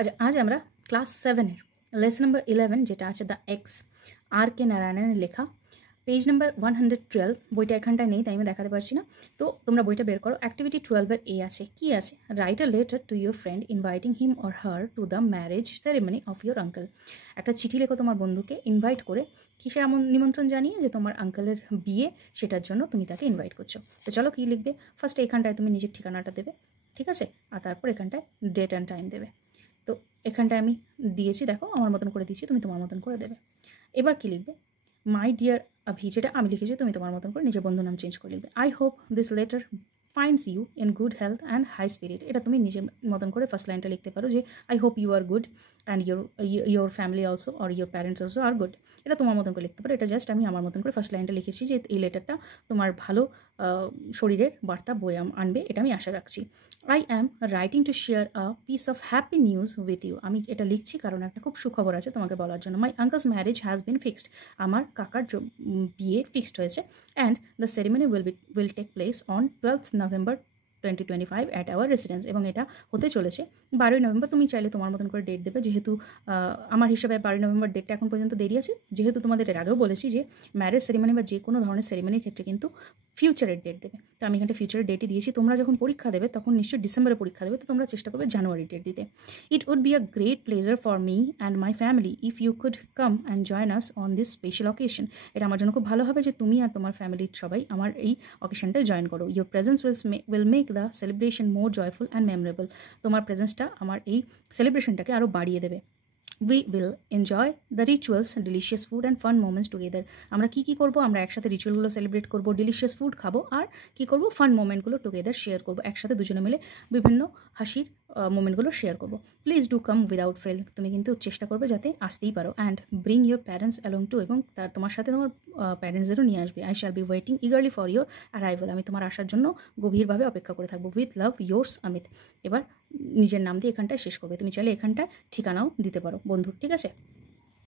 আচ্ছা, আজ আমরা ক্লাস 7-এর লেসন নাম্বার 11 যেটা আছে দ্য এক্স, আর কে নারায়ণনের লেখা, পেজ নাম্বার 112। বইটা এখানটায় নেই, তাই আমি দেখাতে পারছি না। তো তোমরা বইটা বের করো। অ্যাক্টিভিটি 12-এর এ আছে, কি আছে? Write a letter to your friend inviting him or her to the marriage ceremony of your uncle. একটা চিঠি লেখো তোমার বন্ধুকে ইনভাইট করে, কিসের নিমন্ত্রণ জানিয়ে যে তোমার আঙ্কেলের বিয়ে, সেটার জন্য তুমি তাকে ইনভাইট করছো। তো চলো কী লিখবে? ফার্স্ট এখানটায় তুমি নিজের ঠিকানাটা দেবে, ঠিক আছে? আর তারপর এখানটায় ডেট অ্যান্ড টাইম দেবে। তো এখানটায় আমি দিয়েছি, দেখো আমার মতন করে দিয়েছি, তুমি তোমার মতন করে দেবে। এবার কি লিখবে? মাই ডিয়ার আভি, যেটা আমি লিখেছি, তুমি তোমার মতন করে নিজের বন্ধুর নাম চেঞ্জ করে লিখবে। I hope this letter finds you in good health and high spirit. এটা তুমি নিজের মতন করে ফার্স্ট লাইনটা লিখতে পারো যে I hope you are good and your family also or your parents also are good. এটা তোমার মতন করে লিখতে পারো। এটা জাস্ট আমি আমার মতন করে ফার্স্ট লাইনটা লিখেছি যে এই লেটারটা তোমার ভালো শরীরের বার্তা বয়ে আনবে, এটা আমি আশা রাখছি। I am writing to share a piece of happy news with you. আমি এটা লিখছি কারণ একটা খুব সুখবর আছে তোমাকে বলার জন্য। My uncle's marriage has been fixed. আমার কাকার বিয়ে ফিক্সড হয়েছে। And the ceremony will take place on 12th November 2025 at our residence. এবং এটা হতে চলেছে 12ই নভেম্বর। তুমি চাইলে তোমার মতন করে ডেট দেবে, যেহেতু আমার হিসাবে 12ই নভেম্বর ডেটটা এখন পর্যন্ত দেরি আছে। যেহেতু তোমাদের এর আগেও বলেছি যে ম্যারেজ সেরিমনি বা যে কোনো ধরনের সেরিমনির ক্ষেত্রে কিন্তু ফিউচারের ডেট দেবে। তো আমি এখানটা ফিউচারের ডেটই দিয়েছি। তোমরা যখন পরীক্ষা দেবে তখন নিশ্চয়ই ডিসেম্বরে পরীক্ষা দেবে, তো তোমরা চেষ্টা করবে জানুয়ারি ডেট দিতে। It would be a great pleasure for me and my family if you could come and join us on this special occasion. এটা আমার জন্য খুব ভালো হবে যে তুমি আর তোমার ফ্যামিলির সবাই আমার এই অকেশনটায় জয়েন করো। Your presence will make the celebration more joyful and memorable. তোমার প্রেজেন্সটা আমার এই সেলিব্রেশনটাকে আরও বাড়িয়ে দেবে। We will enjoy the rituals, delicious food and fun moments together. আমরা কি কি করব? আমরা একসাথে রিচুয়ালগুলো সেলিব্রেট করব, ডিলিশিয়াস ফুড খাবো, আর কি করব? ফান মোমেন্টগুলো টুগেদার শেয়ার করব। একসাথে দুজনে মিলে বিভিন্ন হাসির মোমেন্টগুলো শেয়ার করব। Please do come without fail. তুমি কিন্তু চেষ্টা করবে যাতে আসতেই পারো। And bring your parents along too. এবং তোমার সাথে তোমার প্যারেন্টসদেরও নিয়ে আসবে। I shall be waiting eagerly for your arrival. আমি তোমার আসার জন্য গভীরভাবে অপেক্ষা করে থাকবো। With love, yours Amit. এবার নিজের নাম দিয়ে এখানটায় শেষ করবে। তুমি চাইলে এখানটায় ঠিকানাও দিতে পারো বন্ধুর, ঠিক আছে?